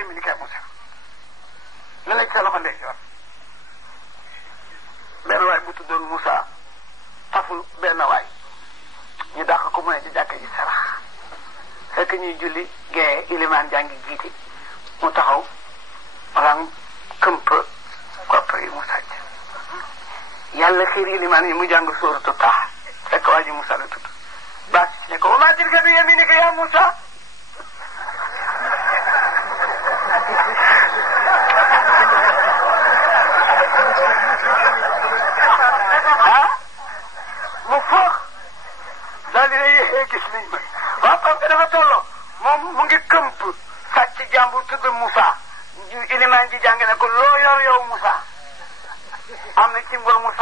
yaminika ya Musa la nekk sa loxo ndeyjoor benn waay bu tuddoon Musa taful benn waay ñu dàq ko mu ne ci jàkka ji sarax fekk ñuy julli gee ilimaan jàngi jiiti mu taxaw rang këmp kopp yi mu sàcc yàlla xiir ilimaan yi mu jàng sóoratu Taaha fekk waa ji Musa la tudd baas ne ko wa maa tilka bi yaminika ya Musa mu foox daal dina yéexee gis nañ ma waaw parce que dafa tolloo moom mu ngi këmp sàcc jàmbur tudd Moussa ilimaan ji jàng ne ko loo yor yow Moussa am na ci borom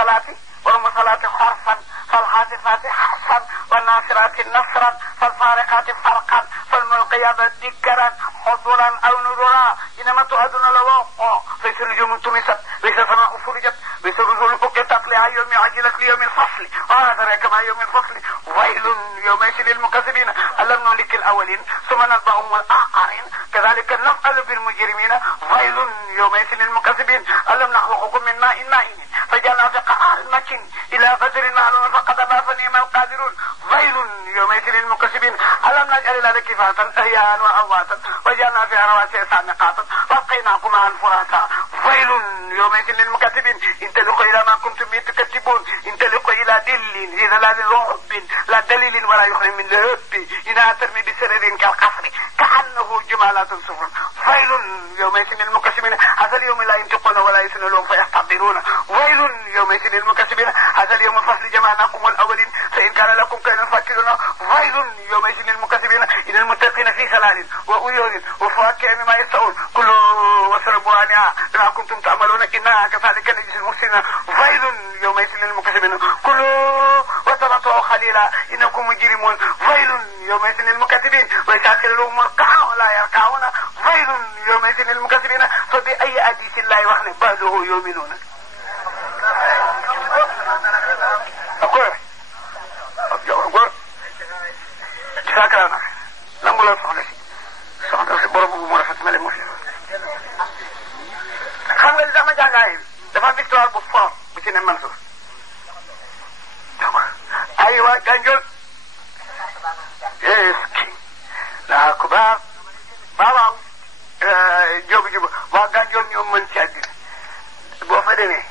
salaati xorfan fal xaasifaati xasan wa naasiraati nasran fal faariqaati farqan fal mulqiyaati dikran xuduran aw nudura inama tuaduna la waqo fa sa nujumu tumisat wa sa samaau furijat wa sa rusulu uqitat li yawmi ajilat li yawmi alfasli wa ma adraka ma yawmi alfasli waylun yawmaidin lilmukazibina alam nuhliki alawalin summa natba'uhum al-akharin kadhalika naf'alu bilmujrimina waylun yawmaidin lilmukazibin alam nakhluqukum min ma'in mahin فجعلنا في قعر مكين إلى قدر معلوم فقدرنا فنعم القادرون ويل يومئذ للمكذبين ألم نجعل الأرض كفاة أحياء وأمواتا وجعلنا فيها رواسي سابقات وأسقيناكم ماء فراتا ويل يومئذ للمكذبين انطلقوا إلى ما كنتم به تكذبون انطلقوا إلى دل في ظلال رعب لا دليل ولا يخرج من لهب إنها ترمي بسرر كالقصر كأنه جمالات صفر ويل يومئذ للمكذبين هذا اليوم لا ينطقون ولا يسألون فيستعبرون ويل يومئذ للمكذبين هذا اليوم الفصل جمعناكم الأولين فإن كان لكم كيد فاكلون ويل يومئذ للمكذبين إن المتقين في ظلال وعيون وفواكه مما يشتهون كلوا واشربوا هنيئا بما كنتم تعملون إنا كذلك نجزي المحسنين ويل يومئذ للمكذبين كلوا وتمتعوا قليلا إنكم مجرمون ويل يومئذ للمكذبين ويساكن لهم القاع ولا يركعون ويل يومئذ للمكذبين فبأي حديث الله وحده بعده يؤمنون أقول ساكرنا لم ولا صحيح بربو مرفت ملي مفيد xam nga li tax ma jàngaay dafa victoire bu fort bu ci ne Mansour ay waa Gandiol eski la kubar waaw jóobu jóobu waa Gandiol ñoo mën ci àddina boo fa demee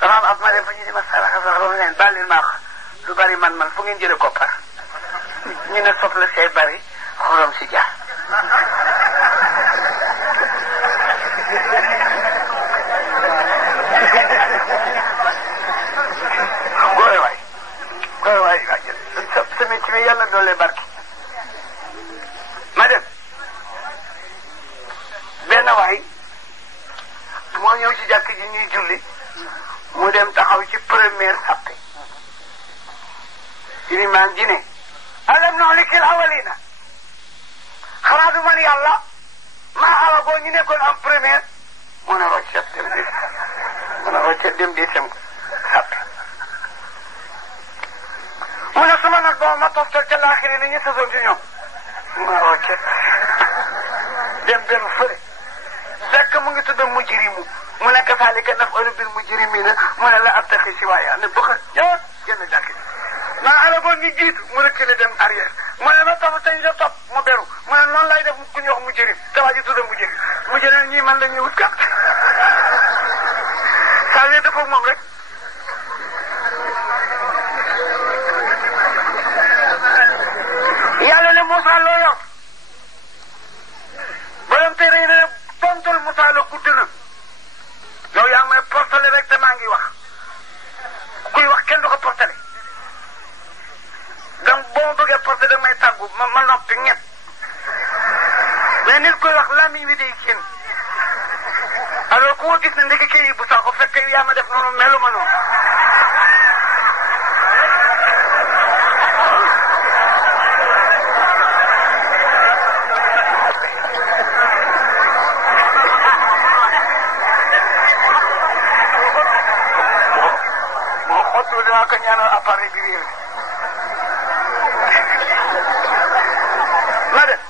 dafa am ab ma dem fa ñu di ma saraxa sax loolu leen baal leen maa lu bari man fu ngeen jëlee koppar ñu ne soxla see bari xorom si jaar góore waay sa métti mi yàlla doole barki ma dem benn waay moo ñëw ci jàkk ji ñuy julli mu dem taxaw ci première sàppe ilimaan ji ne alam nuhliki al-awwalina xanaa du man yàlla maa alagoo ñu nekkoon en première mun a roccet dem di sem sàppe mu ne suma nag boo ma toftal ca laaxiri ni ñu sasoon ci ñoom mun a roccet dem benn fële fekk mu ngi tudd mujrimu mu ne kazaalika naf'alu bil mujrimina mu ne la abtaxi si waaye ne bëgg ñëpp génn jàkk ji maa alagoon ñu jiitu mu reculé dem arrière mu ne ma topp tañ la topp mu beru mu ne noonu lay def ku ñu wax mujrim te waa ji tudd mujrim ñii man la ñuy wut kat saa wee dafa moom rek yàlla ne Moussa loo yor borom te rëy na tontul Moussa la gudd na yow yaa ngi may portale rek te maa ngi wax kuy wax kenn du ko portale donc boo ma bëggee portale da may tàggu ma noppi ñett mais nit kuy wax lamiñ wi day génn alors ku ma gis ne ndeke kii bu sax ko fekk yaa ma def noonu melu ma noonu dinaa ko ñaanal appareil bi réer ma dem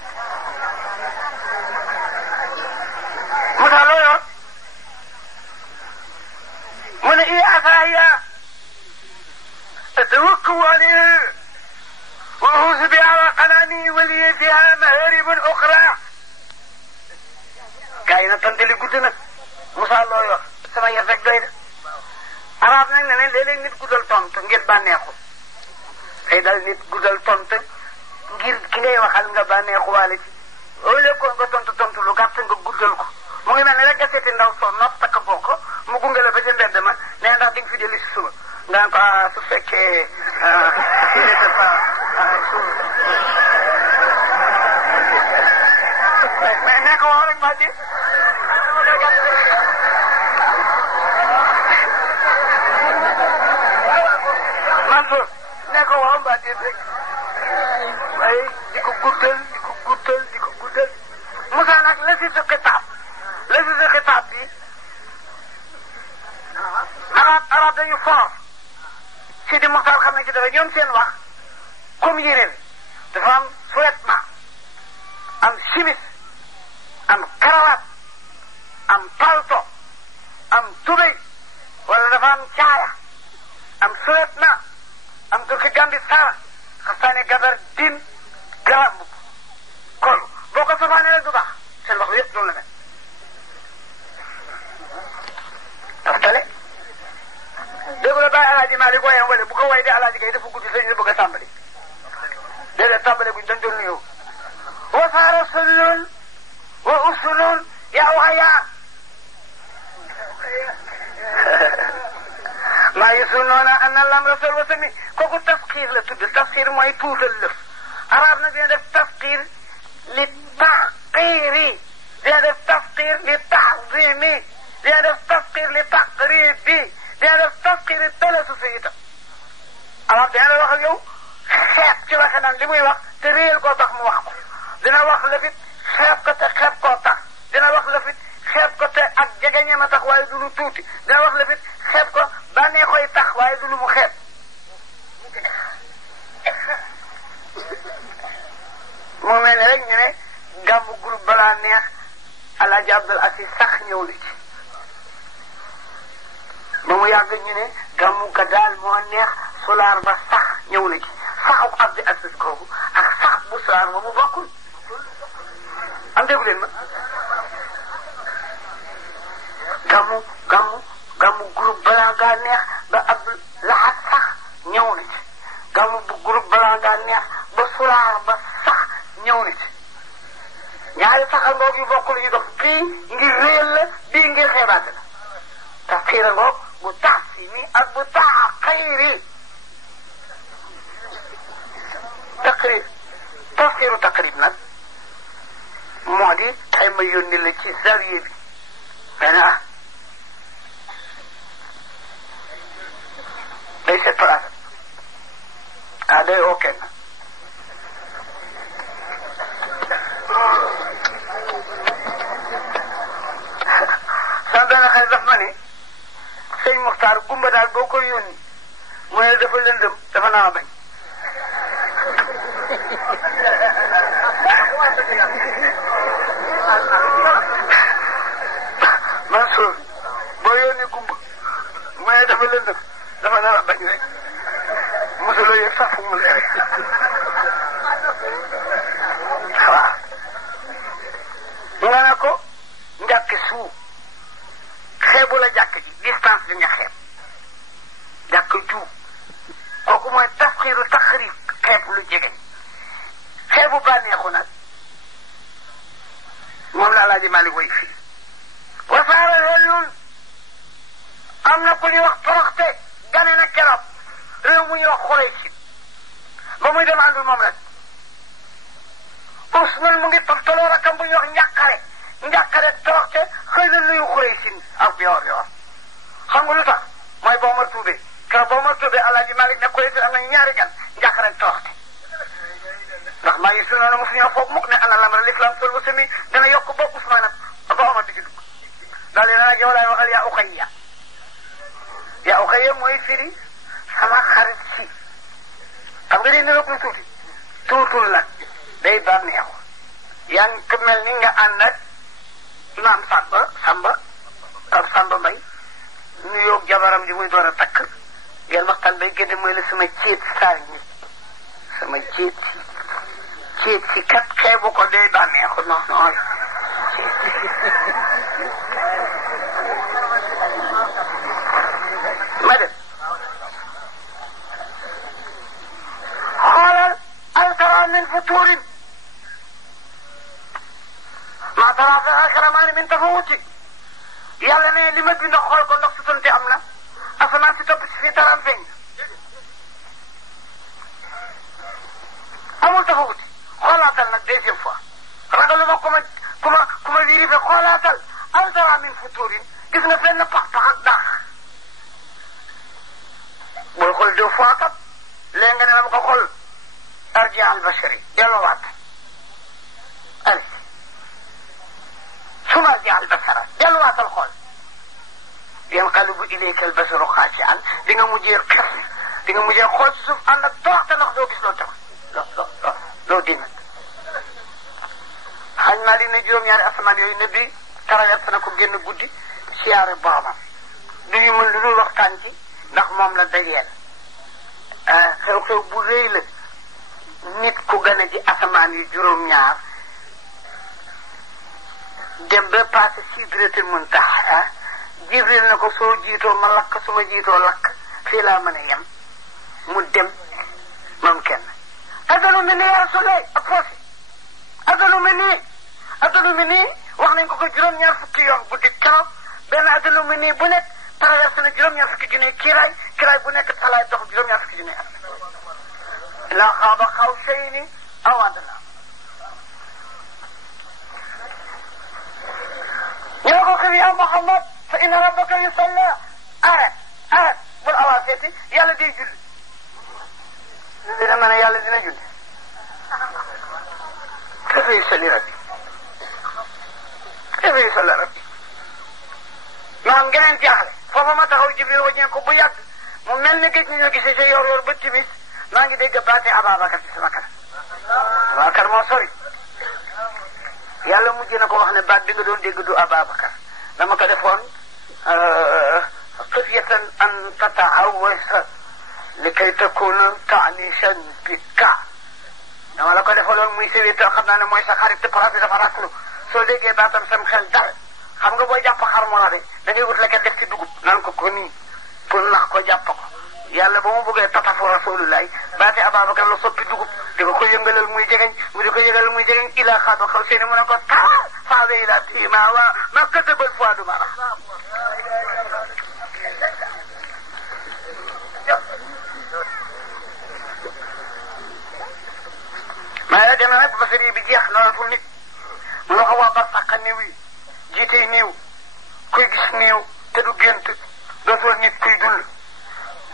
tuuti nag Moussa loo yor sama yet rek doy na arab nag ne léeg-léeg nit guddal tontu ngir bànneexu day dal nit guddal tontu ngir ki ngay waxal nga bànneexu waale ci au lieu que nga tontu lu gàtt nga guddal ko mu ngi mel ne rek nga seeti ndaw soo nopp takk bokk mu gunge la ba ca mbedd ma nee ndax di nga fi dellu si suba nga ko su fekkee mais nee ko wax rek maa ji Mansour nee ko wax maa ji rek waaye di ko guddal Moussa nag la si sa xitaab bi arab dañu fort si di Moxtaar xam ne ci dara ñoom seen wax comme yére bi dafa am vêtement am chemise am cravate am palto am tubéy wala dafa am caaya am vêtement am turki gambi sara xastaane gadar din garam kol boo ko sofaane rek du baax seen wax yëpp doon la mel taftale dégg la bàyyi alaaji Malick waaye wala bu ko way de alaaji kay dafa guddi sëñ bi bëgg a tàmbali déedéet tàmbale buñ dañ doon nuyoo wasaara sullun wa usulun yaa waxayaa maa yusunoona anna lam rasul wa sami kooku tasxiir la tudd tasxiir mooy tuutal lëf arab nag dina def tasxiir li taqiiri dina def tasxiir li taxzimi dina def tasxiir li taqribi dina def tasxiir talasu fi itam arab dina la wax ak yow xeeb ci waxe naan li muy wax te réel koo tax mu wax ko dina wax la fit xeeb ko te xeeb koo tax dina wax la fit xeeb ko te ak jegeñe ma tax waaye du lu tuuti dina wax la fit xeeb ko bànnee koy tax waaye du lu mu xeeb moo mel ne rek ñu ne gàmmu groupe balaa neex Alaaji Abdul Aziz sax ñëw na ci ba mu yàgg ñu ne gàmmu ga daal moo neex solaar ba sax ñëw na ci saxu Abdul Aziz googu ak sax bu solaar ba mu bokkul am déggu leen ma gàmmu groupe balaa ngaa neex ba Abdul Lahat sax ñëw na ci gàmmu bu groupe balaa ngaa neex ba solaar ba sax ñëw na ci ñaari saxa ngoog yu bokkul yu dox bii ngir réel la bii ngir xeebaate la tasxiira ngoog bu taxsimi ak bu taxqiiri taqrib tasxiiru taqrib nag moo di tey ma yónni la ci zawiya bi benn day set place day oo kenn sama benn xel daf ma ne sëñ Muxtaar gumba daal boo ko yónni mu ne dafa lëndëm dafa naa bañ Mansour boo yónni gumba mu ne dafa lëndëm dafa naa bañ rek mosuloo yëg sax fu mu leere waaw nga ne ko njàkk suu xeebu la jàkk ji distance bi nga xeeb jàkk juu kooku mooy tasxiiru taxrib xeeb lu jege xeebu bànneexu nag moom la Alaaji Malick way fii wasaare loolu am na ku ñuy wax toroxte gane na keroog réew mu ñuy wax xoree ci ba muy dem àndul moom rek Ousmane mu ngi toftaloo rakam bu ñuy wax njàqare toroxte xëy na nuyu xoree sin ak yoor xam nga lu tax mooy boo ma tuubee keroog boo ma tuubee Alaaji Malick ne xoree sin am na ñaari gan njàqare toroxte ndax maa ngi sunoona mosu ñoo foog mukk ne ana lamra l'islam sol ba sami dana yokk ba Ousmane ak ba Omar di ci dugg daal di nag yow laay waxal yaa uxayya mooy firi sama xarit si xam nga day niroog lu tuuti tuutul la day bànneexu yaa ngi ko mel ni nga ànd ak imaam Samba Mbay nu yoog jabaram ji muy door a takk ngeen waxtaan bay génne mooy la sama ceet saa ñi sama ceet si kat xeebu ko day bànneexu non ma dem xoolal al tara min futurin ma tara fi akramaani min tafawuti yàlla ne li ma bind xool ko ndax sutante am na asamaan si topp si fii daraam feeñ amul tafawuti xoolaatal nag deuxième fois ragaluma ku ma vérifié xoolaatal al tara min futurin gis nga fenn pax pax ak daax booy xool deux fois kat léegi nga ne dama ko xool arji al bashari delloowaat allez suma arji al basara delloowatal xool yanqalibu ilayka al basaru xaashi'an di nga mujjee xef di nga mujjee xool ci suuf ànd ak toroxte ndax doo gis loo tax loo dingat xañ maa li ne juróom-ñaari asamaan yooyu ne bi traversé na ko génn guddi siyaare boromam duñu mën lu dul waxtaan ci ndax moom la dajeel xew-xew bu rëy la nit ku gën a ji asamaan yu juróom-ñaar dem ba passé sidratul muntaha jibril na ko soo jiitoo ma lakk su ma jiitoo lakk fii laa mën a yem mu dem moom kenn adalu mi nii ya rasulullah ak foosi adalu mi nii wax nañ ko juróom-ñaar fukki yoon guddi keroog benn adalu mi nii bu nekk traversé na juróom-ñaar fukki junne kiiraay bu nekk talaay dox juróom-ñaar fukki junne at laa xaaba xawsayni aw adnaa ñu ne ko xëy ya Muhammad fa inna rabbaka yusalla arrête bul awaafeeti yàlla day julli dina mën a yàlla dina julli kayfa yusalli rabbi ma am geneen jaaxle foofa ma taxaw Jibril waññee ko bu yàgg mu mel ni géej ñu gisee sa yor ba timis maa ngi dégg baate Ababacar ci sama kanam Ababacar moo sori yàlla mujj na ko wax ne baat bi nga doon dégg du Ababacar dama ko defoon xifyatan an tataawasa li kay takuna taanisan bika dama la ko defaloon muy séwétal xam naa ne mooy sa xarit te place bi dafa raklu soo déggee baatam sam xel dal xam nga booy jàpp xar mu rabe da ngay wut leket def ci dugub naan ko nii pour nax ko jàpp ko yàlla ba mu bëggee tatafu rasulullahi baate Ababacar la soppi dugub di ko yëngalal muy jegeñ mu di ko yëngalal muy jegeñ ila xaaba xaw seeni mu ne ko taal faawe ila bii ma katabal fuadu ma maa la demee nag basari bi jeex noonatul nit mu ne ko waa barsàqa néew yi jiitey néew kuy gis néew te du gént dootul nit kuy dund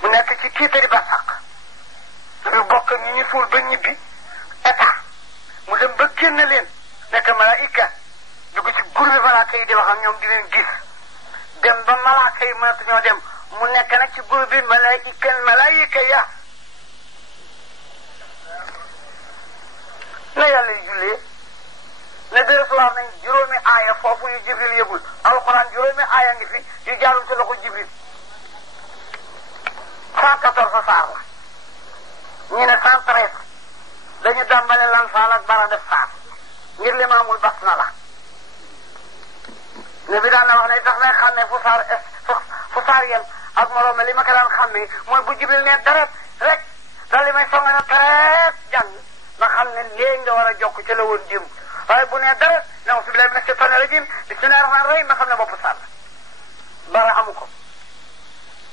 mu nekk ci tiitari barsàq yu bokk ñi ñu suul ba ñibbi état mu dem ba génn leen nekk malaayika dugg ci groupe malaaka yi di wax ak ñoom di leen gis dem ba malaaka yi mënatu ñoo dem mu nekk nag ci groupe bi malaayika ya na yàlla jullee ne recevoir nañ juróomi aaya foofu yu Jibril yëgul alxuraan juróomi aaya ngi fi yu jaarul ci loxo Jibril 114 saar la ñu ne 113 dañu dàmbale lan faal ak bara def saar ngir limaamul bas na la ne bi daan na wax ne tax may xàmmee fu saar yem ak moroom li ma ko daan xàmmee mooy bu Jibril ne deret rek daal li may songa na deret jàng nga xam ne léegi nga war a jokk ci la woon jëm waaye bu nee dara ne auzu billahi mina shaytaani rajim bismillahi rahmaani rahim nga xam ne bopp sàll bara amu ko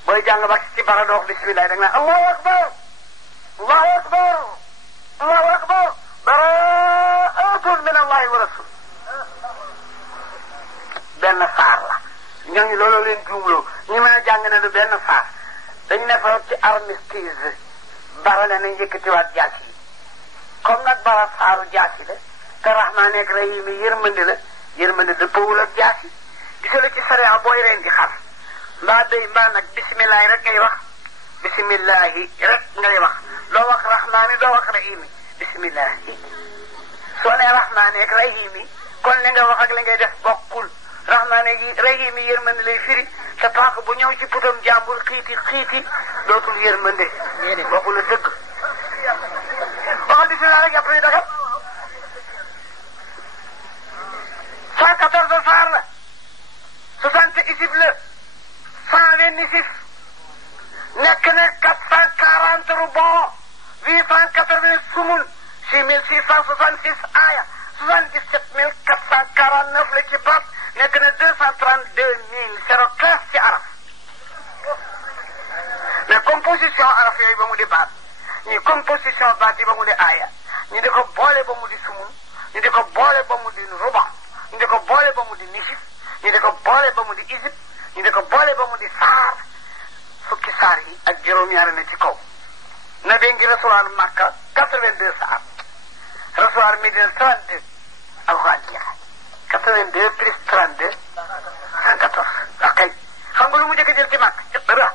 booy jàng ba ci bara doo wax bismillahi da nga naan allahu akbar allahu akbar allahu akbar baraatun min allahi wa rasul benn saar la ñooñu looloo leen juumloo ñu mën a jàng ne du benn saar dañu ne fa ci armistice bara ne nañ yëkkatiwaat jaas yi comme nag bara saaru jaasi la te rahmaan ak rahim yërmande dëppawul ak jaasi gisala ci sariya booy reen di xar mbaa day mbaa nag bisimillahi rek ngay wax bisimillahi rek ngay wax doo wax rahmaani doo wax rahimi bisimillahi soo nee rahmaani ak rahimi kon li nga wax ak li ngay def bokkul rahmaani ak rahimi yërmande lay firi te paaka bu ñëw ci putam jàmbur xiiti dootul yërmande bokkul a dëgg waxal bisimilah rek yàpp ni dagal 666 aaya 77 449 la ci baat nekk na 232 015 ci araf mais composition araf yooyu ba mu di baat ñi composition baat yi ba mu di aaya ñu di ko boole ba mu di sumun ñu di ko boole ba mu di ruba ñu di ko boole ba mu di nisif ñu di ko boole ba mu di isib ñu di ko boole ba mu di saar fukki saar yi ak juróom-ñaari na ci kaw na dee ngi recevoir Makka 82 saar recevoir Médine 32 alxuraan jeex 82 plus 32 114 ok xam nga lu mu njëkk a jël ci Makka ra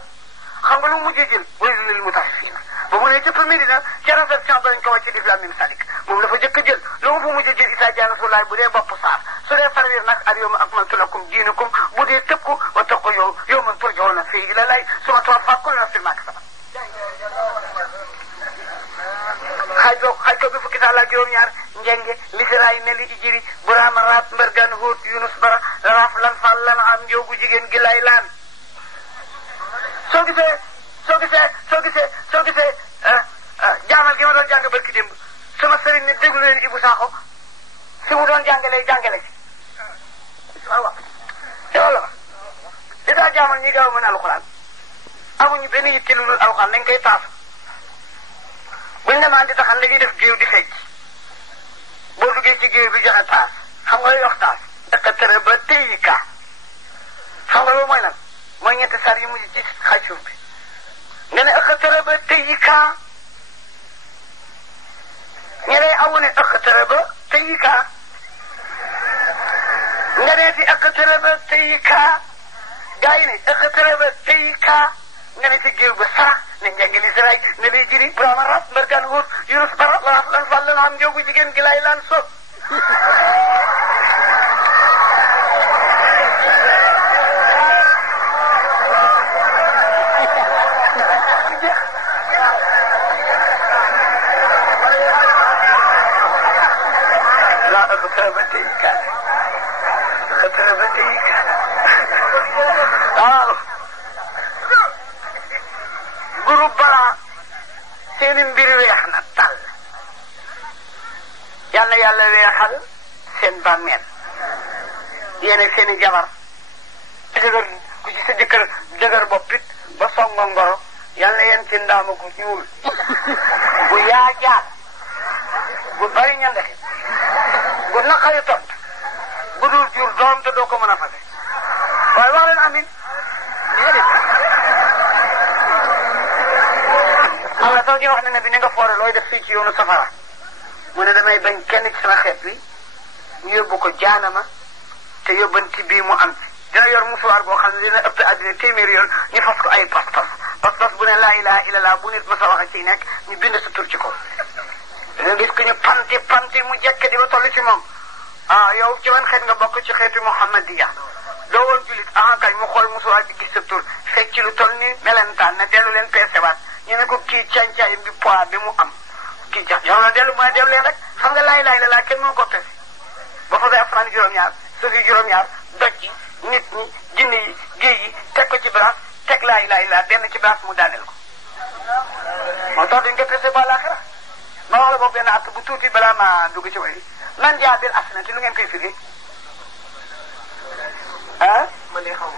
xam nga lu mu mujjee jël wala lil mutaffifina ba mu ne jëpp Médina ca réception ba lañ ko wàcc Islam min salik moom la fa jëkk a jël lu mu fa mujjee jël Isaa Jaa Rasulullaah bu dee bopp saar su dee farwir nag al yawma akmaltu lakum diinakum bu dee tëkku wa taqu yawman turja'uuna fiihi ila llaahi summa tuwaffaa kullu nafsin maa kasabat xaaj ko bi fukki saal ak juróom-ñaar njenge lisiraay meli ijiri buraama raat mbargaan hóot yunus bara raaf lan fal lan am njoogu jigéen gi lay laan soo gisee jaamal gi ma doon jàng barki démb sama sëriñ ne déglu leen Ibou Sakho fi mu doon jàngale ci waaw loolu li daa jaamal ñi gaaw mën alxuraan amuñu benn yitte lu dul alxuraan dañ koy taas buñ demaan di taxan dañuy def géew di fecc boo duggee ci géew bi joxe taas xam nga lay wax taas ëqatara ba téyi kaa xam nga loolu mooy lan mooy ñetti sar yi mujj ci xaj suuf bi nga ne ëqatara ba téyi kaa ñeneen awu ne ëqatara ba téyi kaa nga ne ci ëqatara ba téyi kaa gaa yi ne ëqatara ba téyi kaa nga ne ci géew ba sarax ne njàngi lisiraay ne lay jiri Burama rat mbargaan hóot Yunus bara laaf lan fal lan xam njoogu jigéen gi lay lan so la ëqtarabatayka waaw groupe balaa seeni mbir weex na tàll yàlla weexal seen bàmmeel yéene seeni jabar dëgër ku ci sa jëkkër dëgër boppit ba songo ngoro yàlla yéen ci ndaama gu ñuul bu yaajaat bu bari ñandaxi bu naqari tot bu dul jur doom te doo ko mën a fase waaye wax leen amin am na sax ñu wax ne bi ni nga foore looy def fii ci yoonu safara mu ne damay bañ kenn ci sama xeet wi ñu yóbbu ko jaanama te yóbbanti bii mu am dina yor musuwaar boo xam ne dina ëpp àddina téeméeri yoon ñu fas ko ay pas-pas bu ne laa ilaha illallah bu nit ma sa wax a ciy nekk ñu bind sa tur ci ko danga gis ko ñu panti mu jekke di ba toll ci moom yow ci man xeet nga bokk ci xeetu Muhammadiya doo woon julit kay mu xool musuwaar bi gis sa tur fekk ci lu toll ni melentaan ne dellu leen peesewaat ñu ne ko kii càncaayam bi poids bi mu am kii jax yow la dellu mooy dellu leen rek xam nga laay la kenn mënu ko pese ba fa day asamaan juróom-ñaar suuf yi juróom-ñaar doj yi nit ñi jinne yi géej yi teg ko ci balance teg laay la benn ci balance mu daaneel ko moo tax duñ ko pese ba laaxira ma wax la boobu benn at bu tuuti balaa ma dugg ci way man jaa bil asanati lu ngeen koy firi man de xaw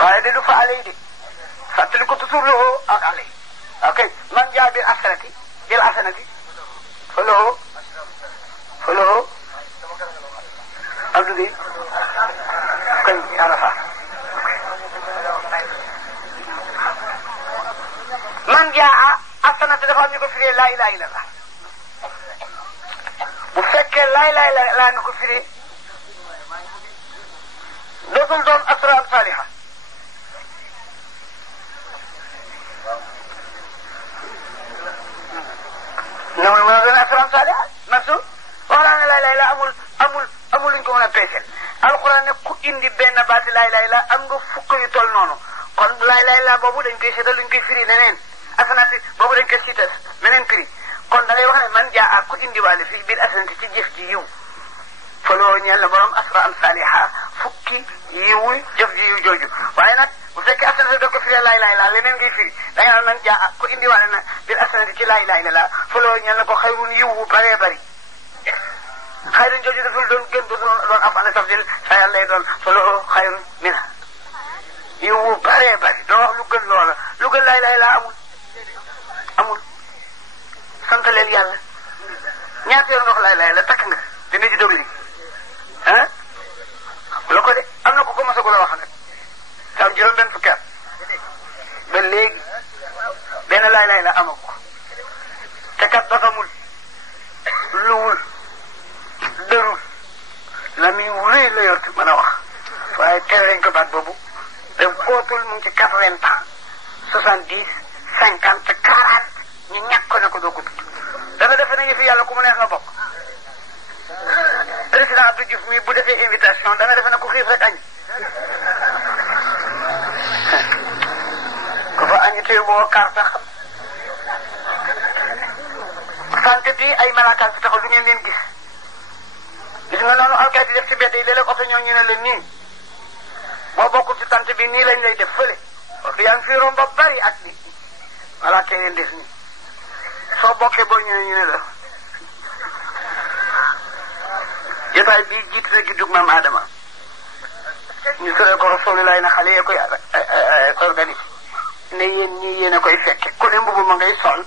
waaye de du fa alay de fàttali ko toujours loxo ak alay ok man jaa bil asanati fa loxo Abdou Gueye kañ arafa man jaa asanati dafa am ñu ko firee laa ilaha illallah bu fekkee laa ilaha illallah nga ko firee dootul doon asraar saaliha ñoom mën a doon asraar saaliha Mansour wax naa ne laa ilaha illallah amul luñ ko mën a peeseel alxuraan ne ku indi benn baati laa ilaha illallah am nga fukk yu toll noonu kon laa ilaha illallah boobu dañ koy seetal luñ koy firi neneen asanati boobu dañ koy siital meneen firi kon da ngay wax ne man jaa ak ku indiwaale fii biir asanati ci jëf ji yiw faloo ñeel na borom asra am saaliha fukki yiwu jëf ji yiw jooju waaye nag bu fekkee asana da ko firi laa ilaaha illallaah leneen ngay firi da nga naan man jaa ko indiwaale na bil asana ci laa ilaaha illallaah fuloo ñeel na ko xayrun yiw wu baree bari xayrun jooju daful doon gën doon af'ala tafdil sa yàlla lay doon fuloo xayrun minha yiw wu baree bari doo wax lu gën loola lu gën laa ilaaha illallaah amul sant leen yàlla ñaata yoon nga wax laa ilaaha illallaah takk nga dina ci dog li ah la ko de am na ko ko mosagul a wax nag te am juróom benn fukki at ba léegi benn laa ilaaha illallaah amagu ko te kat doxamul luwul dërul la muy wuree la yor te mën a wax waaye tere nañ ko baat boobu te kootul mu ngi ci 80 ans 70 50 40 ñu ñàkk ko ne ko doo ko tudd dafa defe ne yëfi yàlla ku mu neex nga bokk président Abdou Diouf mi bu defee invitation da nga defe ne ku xiif rek añ ku fa añi tey boo kaar sax santé bi ay malakaan fi taxaw lu ngeen leen gis nga noonu alkaati di def ci bedd yi léeg-léeg oto ñoo ñu ne leen nii boo bokkul ci sant bi nii lañ lay def fële parce que yaa ngi fi romb ba bari ak nit ñi voilà kay leen def nii soo bokkee boo ñëwee ñu ne la jotaay bii jiitu na juddug maam Adama ñu sore ko Rasulullah na xale yee koy organisé ne yéen ñii yéen a koy fekke ku ne mbubu ma ngay sol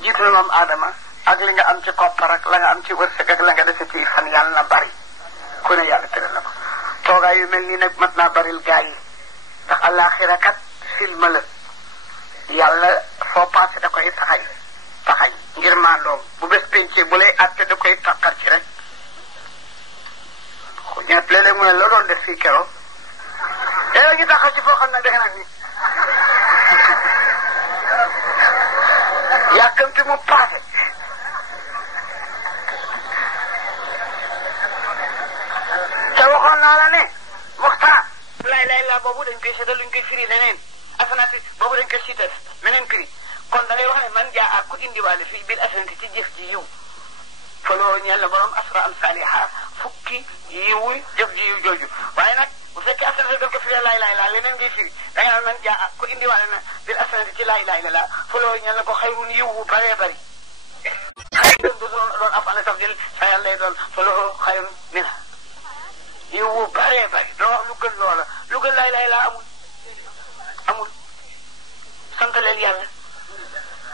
jiitu na maam Adama ak li nga am ci koppar ak la nga am ci wërsëg ak la nga dese ci fan yàlla na bari ku ne yàlla tëral na ko toogaay yu mel nii nag mat naa baril gaa yi ndax àllaaxira kat film la yàlla foo passé da koy taxañ ngir maandoom bu bés pencee bu lay àtte da koy taqar ci rek ñett léeg-léeg mu ne la doon def fii keroog léeg-léeg ñu taxaw ci foo xam ne defe nag ni yàkkamti mu passé te waxoon naa la ne waxtaan laa ilaaha illallaah boobu dañ koy seetal luñ koy firi leneen asanati boobu dañ koy siital meneen firi kon da ngay wax ne man jaa ak ku indiwaale fii bil asanati ci jëf ji yiw faloo ñeel la borom asra am saaliha fukki yiwul jëf ji yiw jooju waaye nag bu fekkee asanati dañ ko firi laa ilaaha illallaah leneen ngay firi da nga naan man jaa ak ku indiwaale na bil asanati ci laa ilaaha illallaah faloo ñeel na ko xayrun yiw wu baree bari xayrun doon af'ala tafdil sa yàlla lay doon faloo xayrun minha yiw wu baree bari doo wax lu gën loola lu gën laa ilaaha illallaah amul sant leen yàlla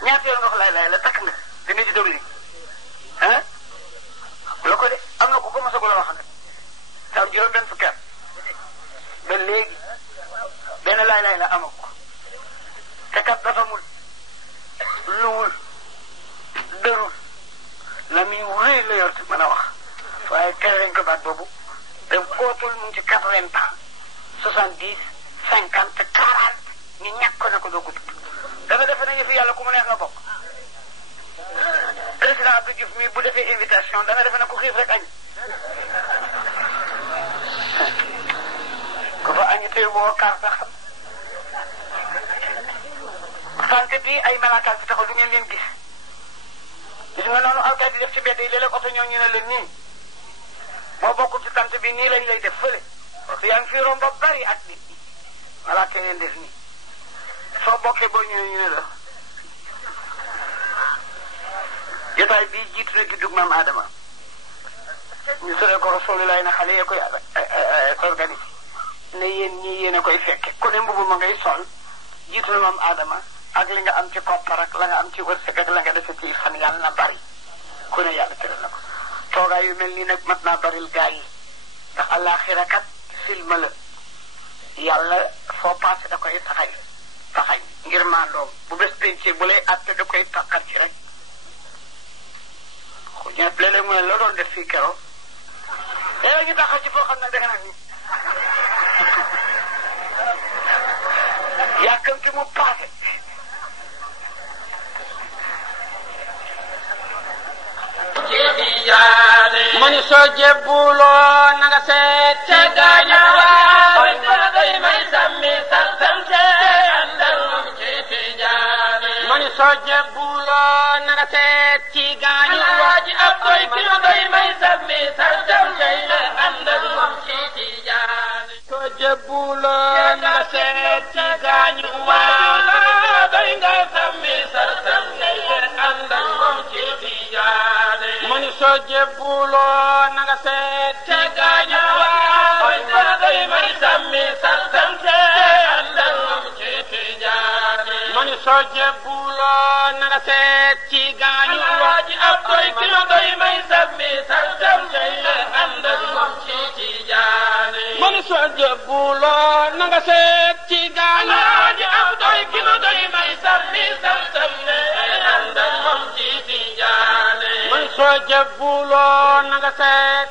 ñaata yoon nga wax laa ilaaha illallaah takk nga dina ci dog li ah la ko de am na ko ko mosagul a wax nag te am juróom benn fukki at ba léegi benn laa ilaaha illallaah amagu ko te kat doxamul luwul dërul la muy wuree la yor te mën a wax waaye tere nañ ko baat boobu te kootul mu ngi ci 80 ans 70 50 40 ñu ñàkk ko ne ko doo ko tudd dafa defe ne yëfi yàlla ku mu neex nga bokk président Abdou Diouf mi bu defee invitation da nga defe ne ku xiif rek añ ku fa añi tey boo kaar sax santé bi ay malakaan fi taxaw lu ngeen leen gis nga noonu alkaati di def ci bedd yi léeg-léeg oto ñoo ñu ne leen nii boo bokkul ci sant bi nii lañ lay def fële parce que yaa ngi fi romb ba bari ak nit ñi voilà kay leen def nii soo bokkee boo ñëwee ñu ne la jotaay bii jiitu na juddug maam Adama ñu sore ko Rasulullah na xale yee koy organisé ne yéen ñii yéen a koy fekke ku ne mbubu ma ngay sol jiitu na maam Adama ak li nga am ci koppar ak la nga am ci wërsëg ak la nga dese ci fan yàlla na bari ku ne yàlla tëral na ko toogaay yu mel nii nag mat naa baril gaa yi ndax àllaaxira kat film la yàlla foo passé da koy taxañ ngir maandoom bu bés pencee bu lay àtte da koy taqar ci rek ñett léeg-léeg mu ne la doon def fii keroog léeg-léeg ñu taxaw ci foo xam ne defe nag ni yàkkamti mu passé mani soo jebbuloo nanga seet ci gaañu waay day may sammi sam andal ci tijaane mani soo jebbuloo nanga seet ci gaañu waaji ab doy ki day may sammi sam andal ci tijaane soo jebbuloo nanga seet ci soo jébbuloo na nga seet ci gaañu waay dara day may sàmmi sàmmte àndal moom ci tijaani mani soo jébbuloo na nga seet ci gaañu waay ji ab doy ki ma doy may sàmmi sàmmte àndal moom ci tijaani mani soo jébbuloo na nga seet ci gaañu waay ji ab doy ki ma doy may sàmmi sàmmte àndal moom ci tijaani mani soo jébbuloo na nga seet